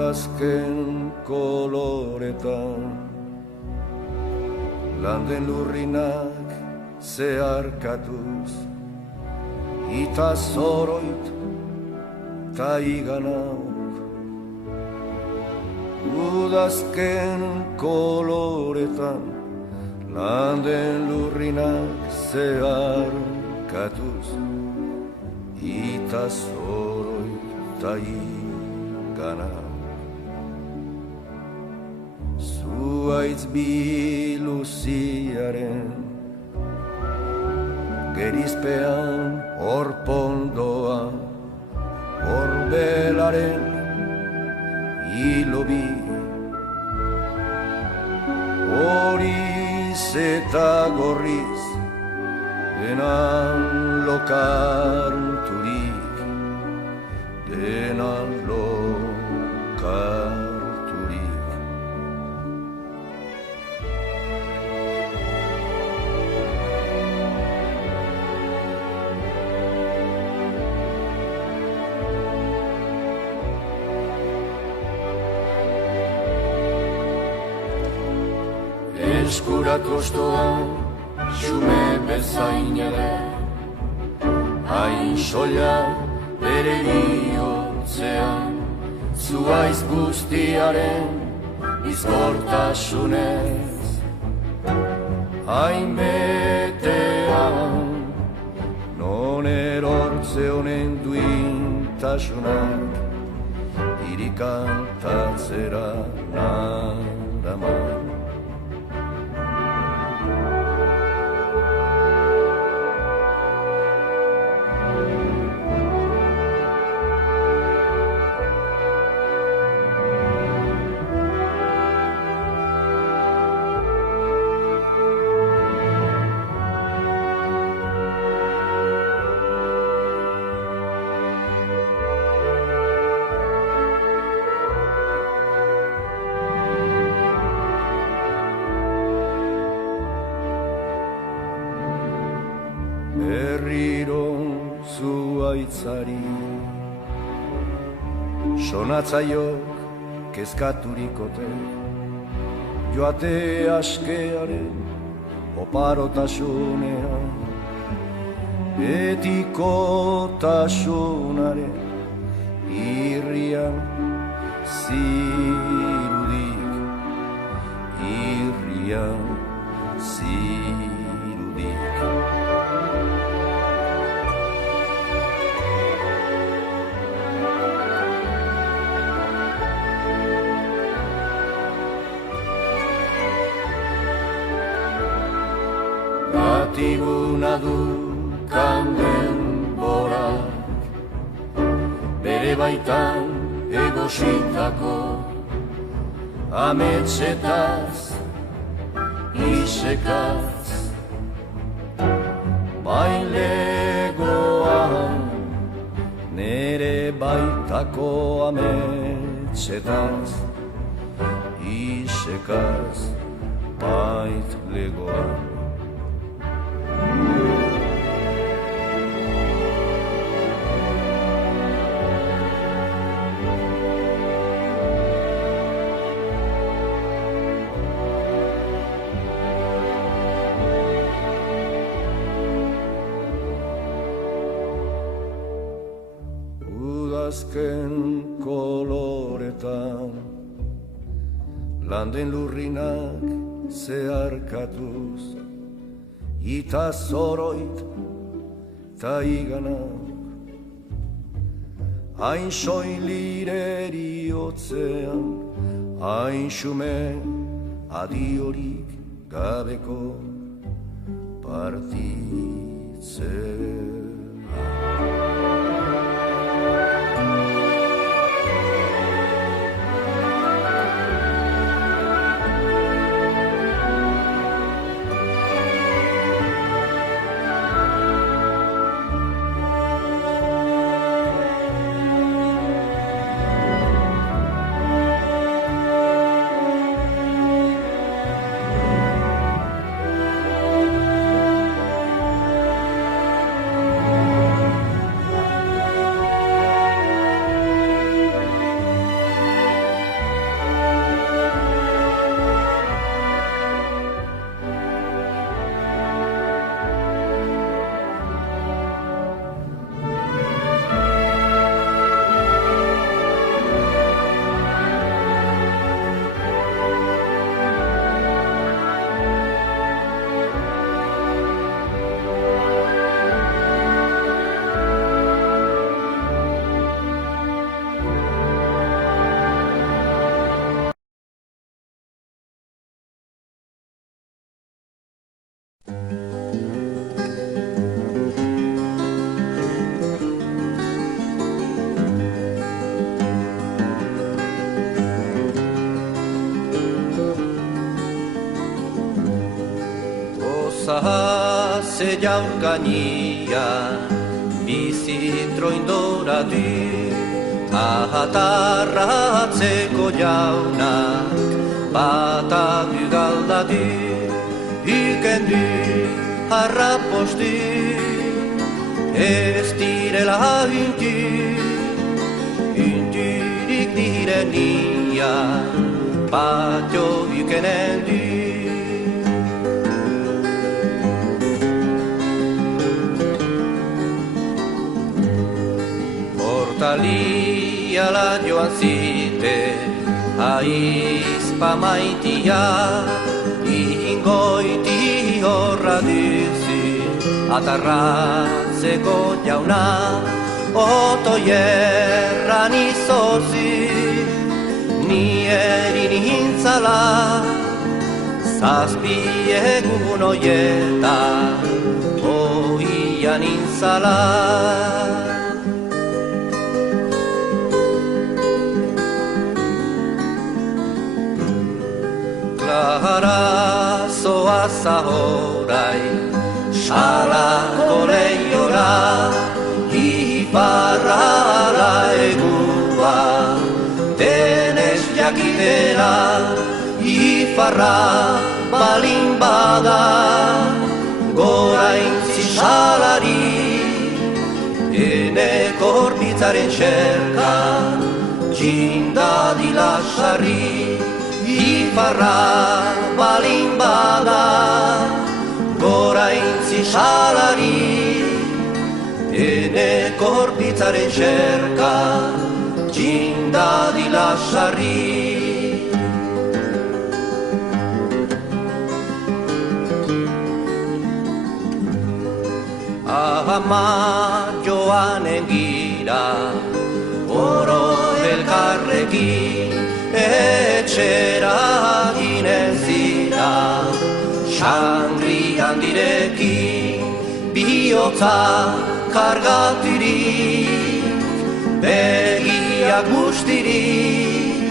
udazken koloretan, landen lurrinak zeharkatuz, ita zoroit ta iganauk. Udazken koloretan, landen lurrinak zeharkatuz, ita zoroit ta iganauk. Zuaitz biluziaren gerizpean orpondoa, orbelaren hilobi, horiz eta gorriz denan lokarturik, denan lokarturik. Eskuratu ostoan, xume bezain ere, hain soila bere bihotzean, zuaiz guztiaren bizkortasunez. Hain betean, non erortze honen duintasunak, irikantatzera naraman. Zuaitzari sonatzaiok kezkaturikote, joate askearen oparotasunean, betikotasunaren irrian zirudik, irrian zirudik. Gatibuna du kanden borak, bere baitan egositako ametsetaz, isekaz, bailegoan, nere baitako ametsetaz, isekaz, baitlegoan. Udazken koloretan, landen lurrinak zeharkatuz, ita zoroit ta iganak, hain soilireri hotzean, hain xume adiorik gabeko partitzea. ze jaurkania, bizitroindora du, ahatarratzeko jaunak, bata dugalda du, huken du, harrapostu, ez direla unturik direnia, patio hukenen du. Portaliala joan zite, aizpa maitia, ingoiti horra duzu, atarratzeko jauna, otoierran izozu, ni erin hintzala, zazpi egun oietan, oian intzala. Clara zoaz ahorai, salako lehiora, iparrara egua, denez jakitera, iparra balin bada, gora intzi salari, eneko horbitzaren xerka, txindadila sarri, iparra balin bada, gora intzi salari, eneko horbitzaren xerka, txindadila sarri. Ama joanen gira, oro elkarrekin, etxera ginen zira, xangri handirekin, bihotza kargaturik, begiak guztirik,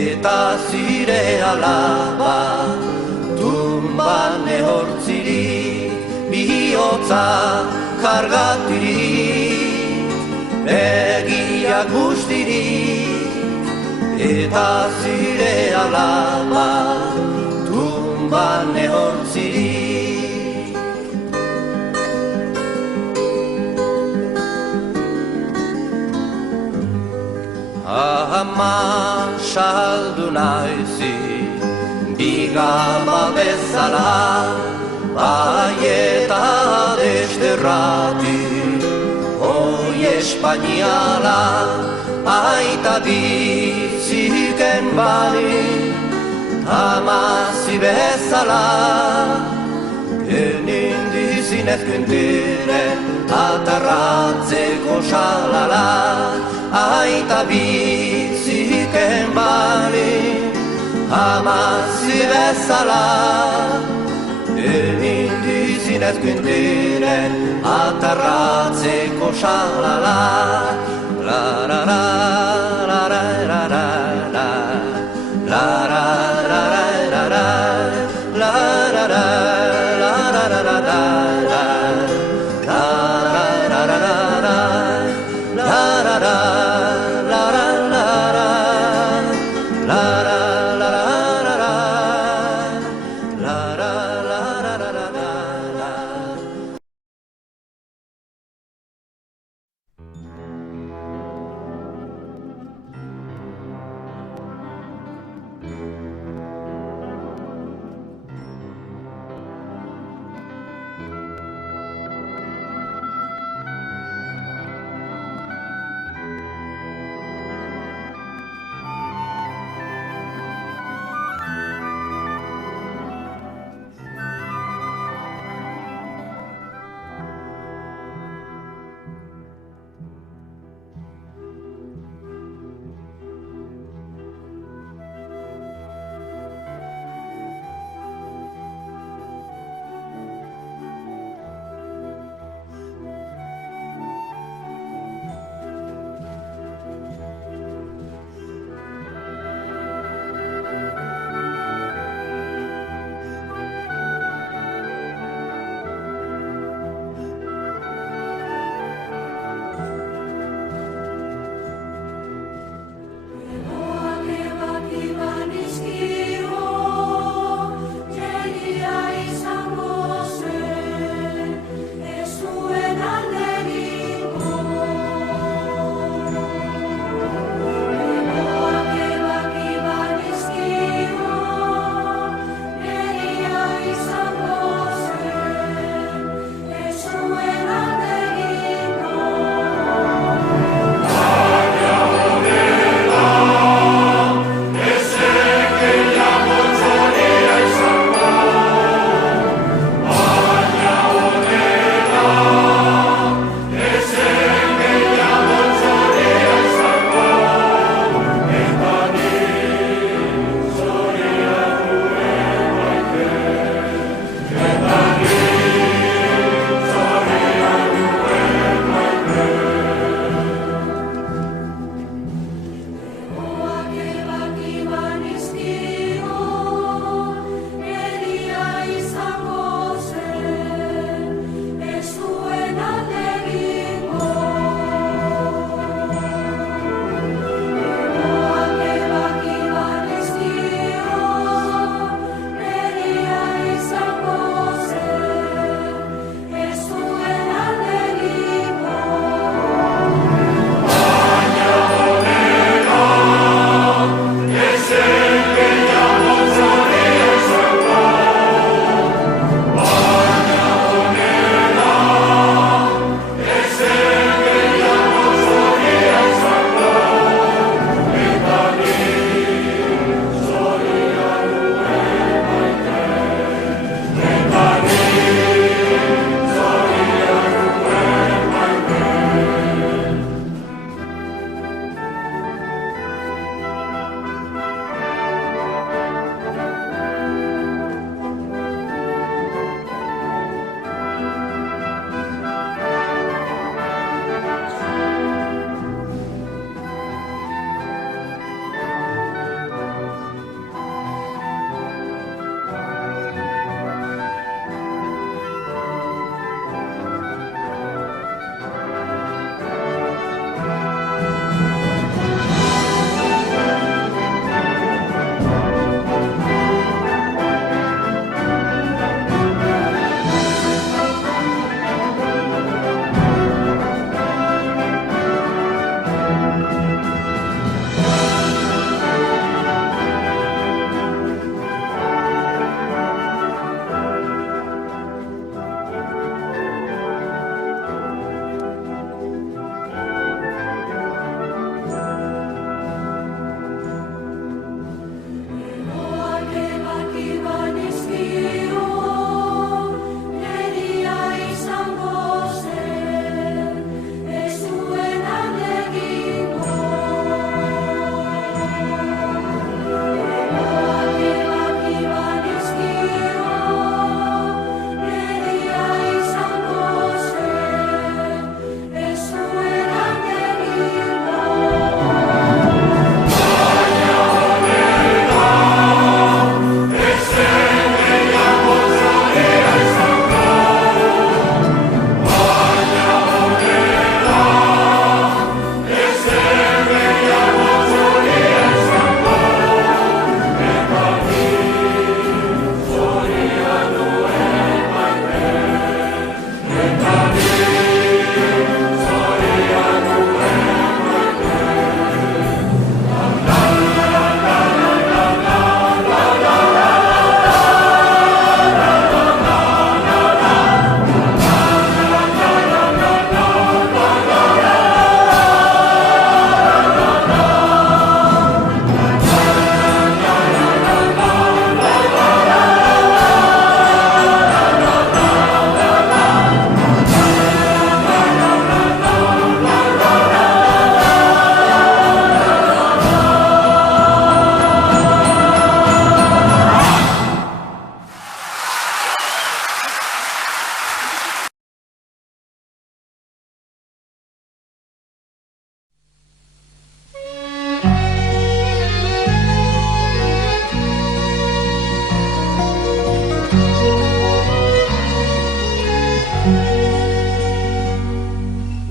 eta zure alaba, tumban ehortzirik, bihotza kargaturik, begiak guztirik, eta zure alaba, tumban ehortzirik. Ama saldu naizi, bigama bezala, bai eta desterratu, hoi espainiala, aita biziken bali, amazi bezala, enin dizinez kunture, atarratzeko xalala, aita biziken bali, amazi bezala, enin dizinez kunture, atarratzeko xalala, la la la la la la la la la la la la la la la la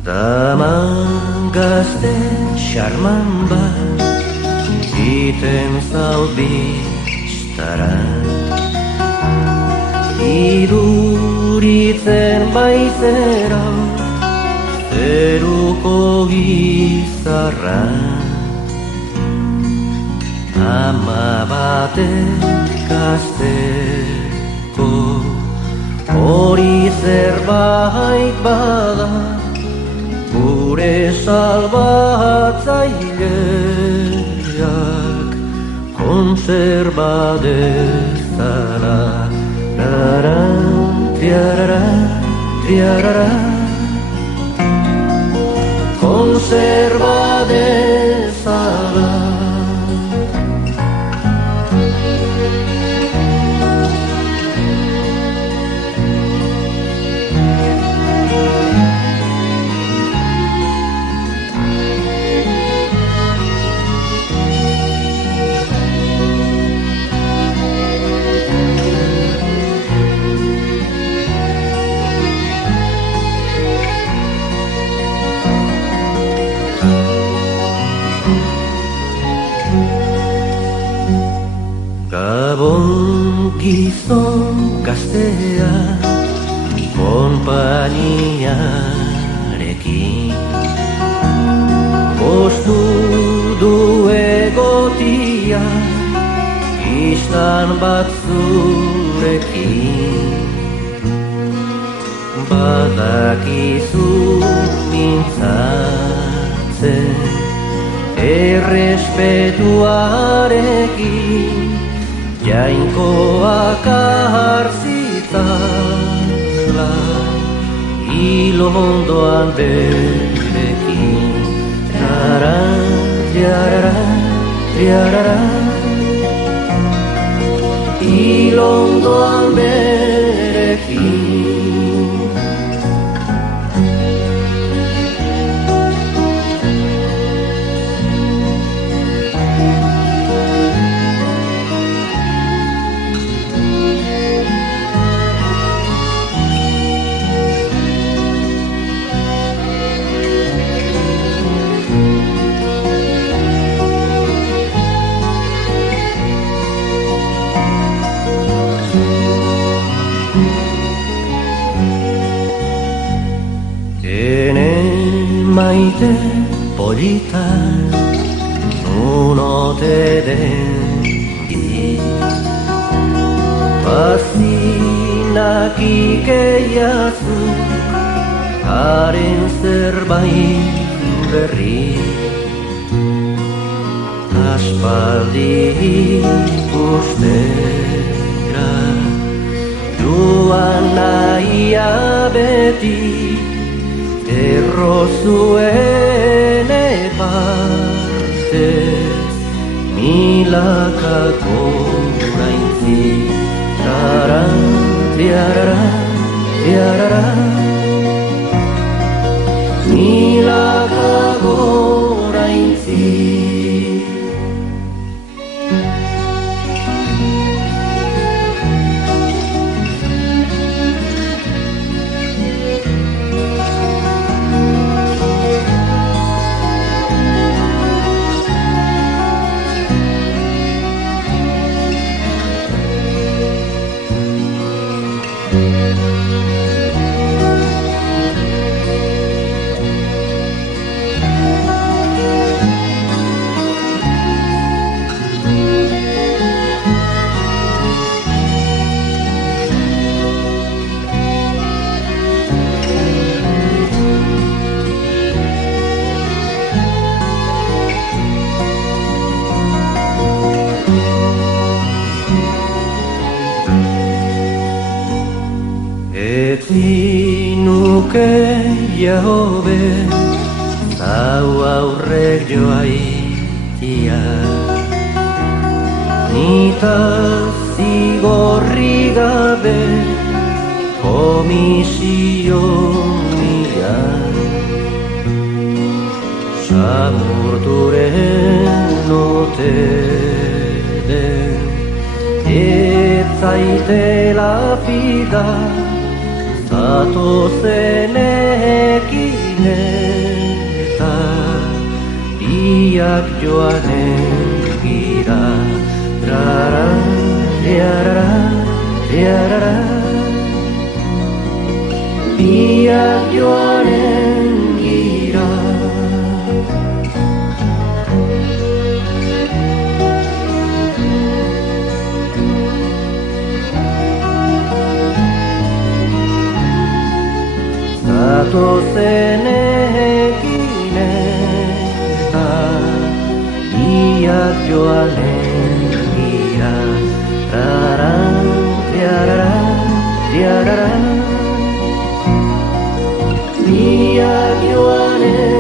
Dama gazte xarman bat iten zaut biztara, iduritzen baizera zeruko gizarra. Ama batek gazteko hori zerbait bada, gure salbatzaileak kontserba dezala. Rara, triarara, triarara, kontserba dezala. Gabon gizon gaztea konpainiarekin, postu du egotia izan batzurekin. Badakizu mintzatzen errespetuarekin, Jainkoak hartzitala ilondoan berekin. Triarara, triarara, triarara, ilondoan berekin. Maite polita, nunote den di, pazinak ikeiazu, haren zerbait berri. Aspaldi ikustera, joan nahia beti, errozuen epartez, milakako gaintzi. Rara, triarara, triarara, milakako gaintzi. Nuke jahobe zau aurrek joaitia, nita zigorri gabe komisionia, samurturen ote den etzaitela fida, zatozen ekine. biak joanen gira. Rara, riarara, riarara, biak joanen gira. Zatozen eginena, biak joanen gira. Rara, riarara, riarara, biak joanen